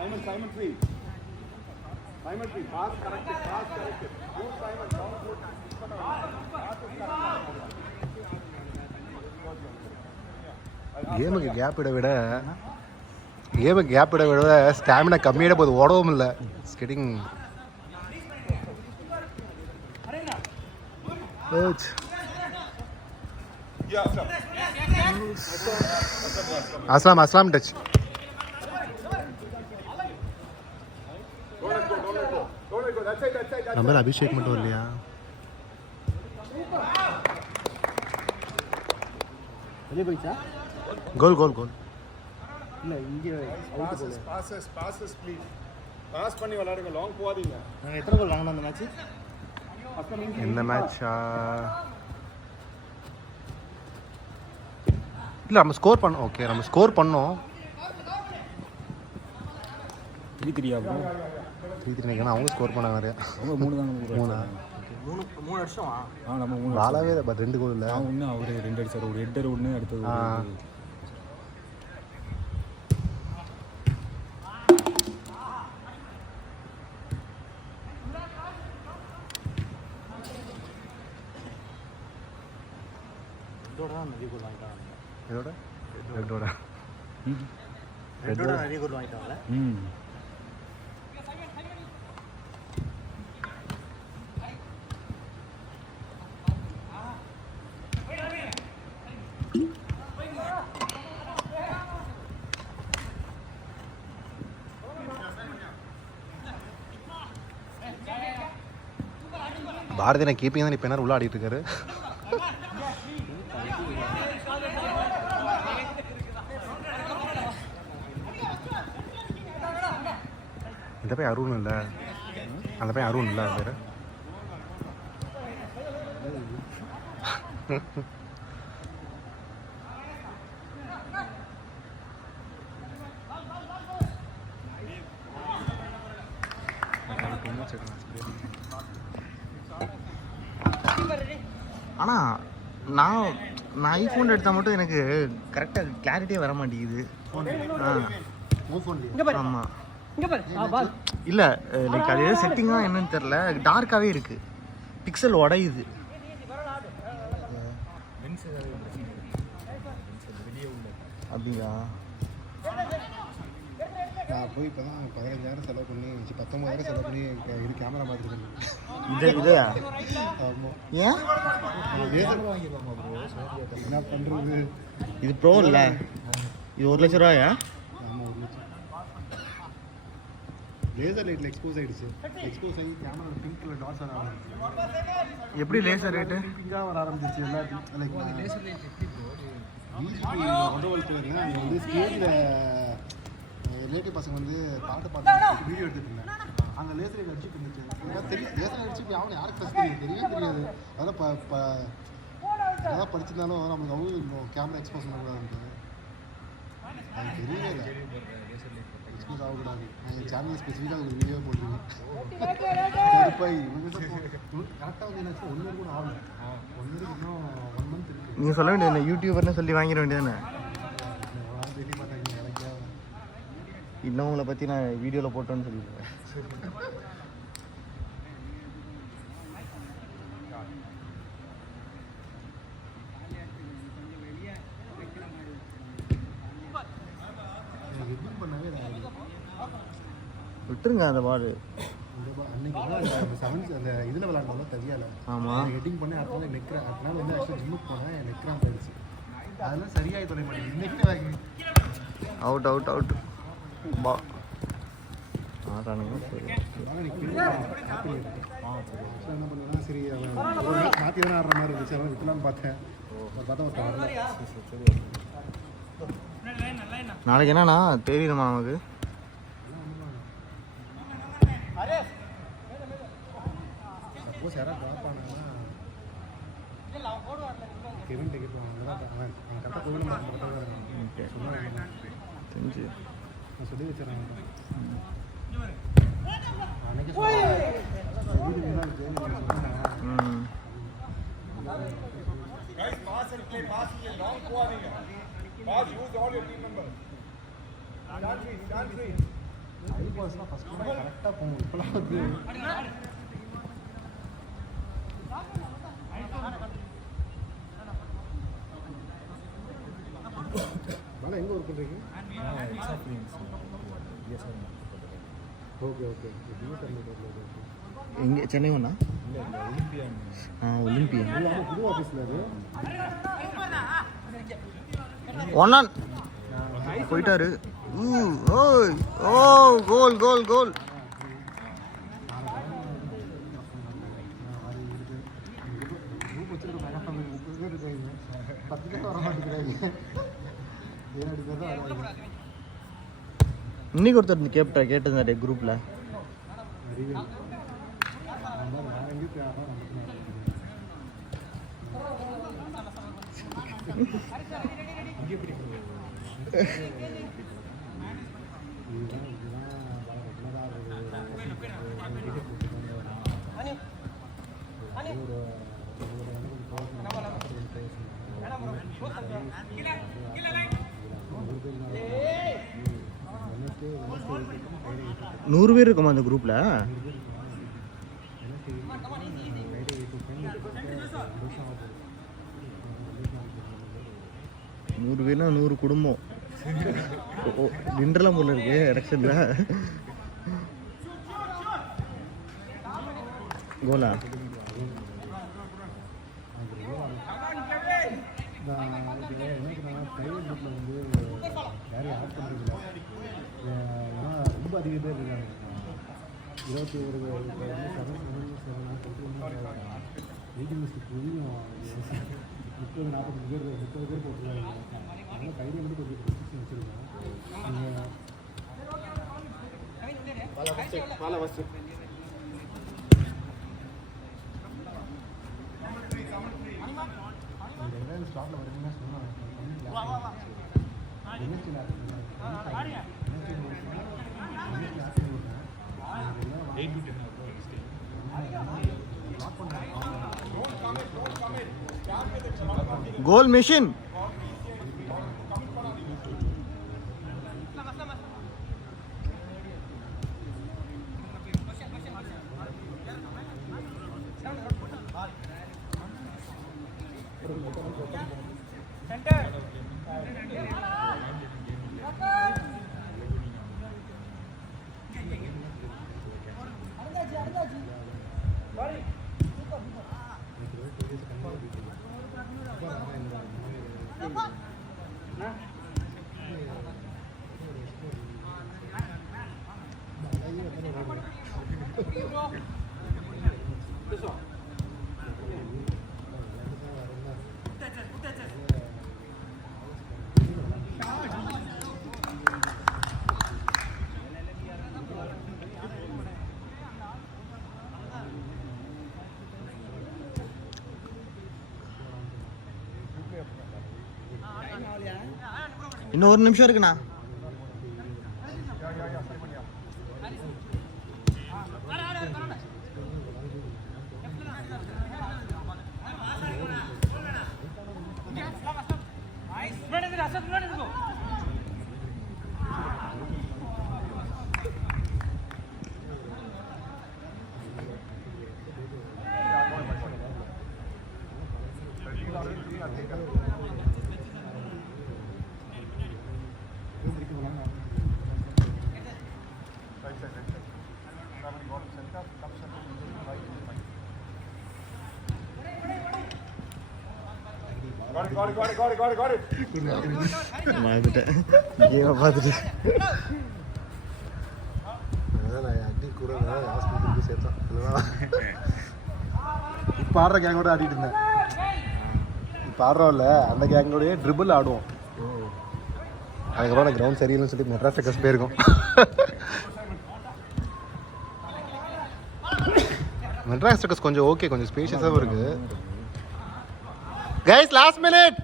Simon free. Simon free. Pass corrected. Good Simon. Down good. கேமுக்கு gap விட விட stamina கம்மியாக போகுது, ஓடவும் இல்லை. ஸ்கெட்டிங் அஸ்லாம் டச். நம்ம அபிஷேக் மட்டும் இல்லையா? கோல் இல்ல இங்க பாசஸ் ப்ளீஸ். பாஸ் பண்ணி விளையாடுங்க, லாங் போகாதீங்க. நாங்க எத்தனை கோல் வாங்கணும் அந்த மேட்ச்? இந்த மேட்சா இல்லை, நம்ம ஸ்கோர் பண்ணோம். ஓகே, நம்ம ஸ்கோர் பண்ணோம். 3-3 ஆகும். 3-3 நினைக்கிறேன். அவங்க ஸ்கோர் பண்ண நிறையா. அவங்க 3 வருஷம். நம்ம 3 பாலாவே பட் 2 கோல் இல்லை. ஒன்று அவரு 2 அடிச்சார். ஒரு ஹெட்டர் ஒன்று, அடுத்தது ரெட்டோட நிறைய கோல் வாங்கிட்டாங்களே. பாரதி நான் கீப்பிங் தான் இப்போ என்ன உள்ள ஆடிட்டு இருக்காரு. இந்த பையன் அருண் இல்லை, அந்த பையன் அருண் இல்லை பேர். ஆனால் நான் ஐஃபோன் எடுத்தால் மட்டும் எனக்கு கரெக்டாக கிளாரிட்டியே வர மாட்டேங்குது. ஆமாம், இல்லை லைக் அது எது செட்டிங்காக என்னன்னு தெரில, டார்க்காகவே இருக்குது, பிக்சல் உடையுது. அப்படியா? நான் போய் இப்போ தான் 15,000 செலவு பண்ணி 19,000 செலவு பண்ணி இது கேமரா பார்த்துருக்கேன். இதையா? ஆமாம். ஏன் என்ன பண்ணுறது? இது ப்ரோ இல்லை, இது 1,00,000 ரூபாயா? ஆமாம், 1,00,000. லேசர் லைட்டில் எக்ஸ்போஸ் ஆகிடுச்சு. எக்ஸ்போஸ் ஆகி கேமரா பிங்க் கலர் டாட்ஸ் வர ஆரம்பிச்சு. எப்படி லேசர் ரேட்டு? பிங்காக வர ஆரம்பிச்சிச்சு எல்லாத்தையும். லைக் லேசர் லைட் எப்படி ஒண்டர்வல் போயிருந்தேன். அங்கே வந்து ஸ்டேஜில் ரிலேட்டிவ் பசங்க வந்து பாட்டு பார்த்து வீடியோ எடுத்துட்டு இருந்தேன். அங்கே லேசர் லைட் அடிச்சுட்டு இருந்துச்சு. தெரியும் லேசர் அடிச்சு அவனை யாருக்கு ஃபஸ்ட் தெரியாது. அதெல்லாம் அதான் படிச்சிருந்தாலும் நம்மளுக்கு அவ்வளோ கேமரா எக்ஸ்போஸ் பண்ணக்கூடாது. அது தெரியவே இல்லை. எக்ஸ்போஸ் ஆகக்கூடாது. நான் என் சேனல் ஸ்பெசிஃபிக்காக ஒரு வீடியோ போட்டுருக்கேன். போய் கரெக்டாக வந்து என்ன 1 இயர் கூட ஆகல. 1 இயருக்கு இன்னும் 1 மந்த் இருக்குது. நீங்கள் சொல்ல வேண்டியது யூடியூபர்னு சொல்லி வாங்கிட வேண்டியதானே? இன்னும் உங்களை பற்றி நான் வீடியோவில் போட்டோன்னு சொல்லிடுவேன். விட்டுருங்க அந்த பால். அன்னைக்கு அந்த இதில் விளாண்டோம்ல தவியால. ஆமாம், ஹெட்டிங் பண்ணி அடுத்த நாள் நெக்ரா. அடுத்த நாள் வந்து ஆக்சுவலாக ஜிம்முக்கு போனேன், நெக்ரான் போயிடுச்சு. அதெல்லாம் சரியாகி தொலை மாட்டேங்குது. இன்னைக்கு அவுட் பா ஆட்டானுங்க. என்ன பண்ணுவேன்னா சரி ஒரு மேட்ச் மாற்றி தானே ஆடுற மாதிரி இருந்துச்சு. அதெல்லாம் விட்டுலான்னு பார்த்தேன். நாளைக்கு என்னண்ணா தெரியுமா நமக்கு? சப்போஸ் யாராவது ட்ராப் ஆனாங்கன்னா கெவின் டிக்கெட் அவன் கரெக்டாக கோவில் தெரிஞ்சு நான் சொல்லி வச்சிடறேன். அன்னைக்கு Guys, pass and play, pass here, long poadinga. Pass, use all your team members. Stand free. High பால்ஸ்லாம் ஃபஸ்ட்டு கரெக்டாக போகும். இப்போலாம் வந்து மேலே எங்கே ஒர்க் பண்ணுறீங்க? ஓகே ஓகே எங்கே சென்னை ஒன்றா? ஒலிம்பியன் இல்லாமல் புது ஆஃபீஸில் அது ஒன்னான் போயிட்டாரு. ஓய் ஓ கோல் கோல் கோல். குரூப் வச்சுருக்க 30 பேர் இருக்காங்க, 10 பேர் வர மாட்டேங்கிறாங்க. ஏழு பேர் தான் வராங்க. இன்னைக்கு ஒருத்தர் கேட்டிருந்தாரு குரூப்பில். அறிவியல் நான் எங்கேயும் தேவை நூறு பேர் இருக்குமா அந்த குரூப்பில்? 100 பேர்னா 100 குடும்பம். டிண்டர்லாம் போல இருக்கு எலெக்ஷன்ல. கோலா ப்ரைவேட் புக்கில் வந்து யாரையும் ஆட் பண்ணுறதில்ல. ஏன்னா ரொம்ப அதிக பேர் இருக்காங்க. 21 வெயிட்டிங் லிஸ்ட்டு புரியும். 30-40 பேர் 30 பேர் போட்டுருக்காங்க. அதனால் கையில் வந்து கொஞ்சம் ரெஸ்ட்ரிக்ஷன் வச்சுருக்கோம். நீங்கள் ரெண்டாயிரம் ஸ்டார்ட்டில் வரீங்கன்னா சொன்னாங்க கோல் மிஷின். இன்னும் 1 நிமிஷம் இருக்குண்ணா. பார்த்துட்டு அடி கூட ஹாஸ்பிட்டலுக்கு சேர்த்தான். இப்போ ஆடுற கேங்கோட ஆடிட்டு இருந்தேன். இப்போ ஆடுறோம்ல அந்த கேங்கோடய ட்ரிபிள் ஆடுவோம். அதுக்கப்புறம் அந்த கிரவுண்ட் சரியில்லைன்னு சொல்லி மெட்ராஸ் டக்கர்ஸ் போயிருக்கோம். மெட்ராஸ் டக்கர்ஸ் கொஞ்சம் ஓகே, கொஞ்சம் ஸ்பேஷியஸாகவும் இருக்குது. Guys last minute,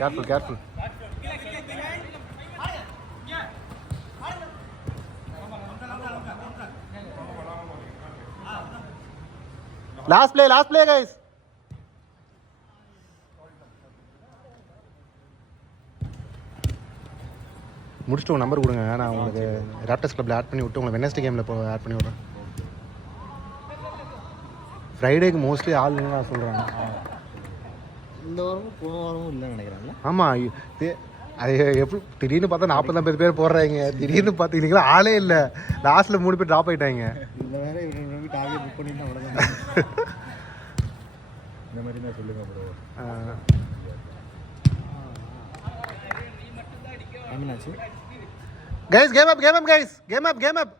careful careful. Last play guys. முடிச்சுட்டு உங்கள் நம்பர் கொடுங்க, நான் உங்களுக்கு ராப்டர்ஸ் கிளப்பில் ஆட் பண்ணி விட்டு உங்களை வெனஸ்டே கேமில் இப்போ ஆட் பண்ணி விட்றேன். ஃப்ரைடேக்கு மோஸ்ட்லி ஆள் இல்லைன்னு நான் சொல்கிறேன். இந்த வாரமும் போன வாரமும் இல்லைன்னு நினைக்கிறாங்களா? ஆமாம், அது எப்படி திடீர்னு பார்த்தா 40-50 பேர் போடுறாங்க, திடீர்னு பார்த்தீங்கன்னா ஆளே இல்லை, லாஸ்ட்டில் 3 பேர் ட்ராப் ஆகிட்டாங்க. இந்த வேற இவங்க டார்கெட் புக் பண்ணிட்டு அவ்வளோதான். இந்த மாதிரி தான் சொல்லுங்க ப்ரோ. என்னாச்சு? Guys came up guys, came up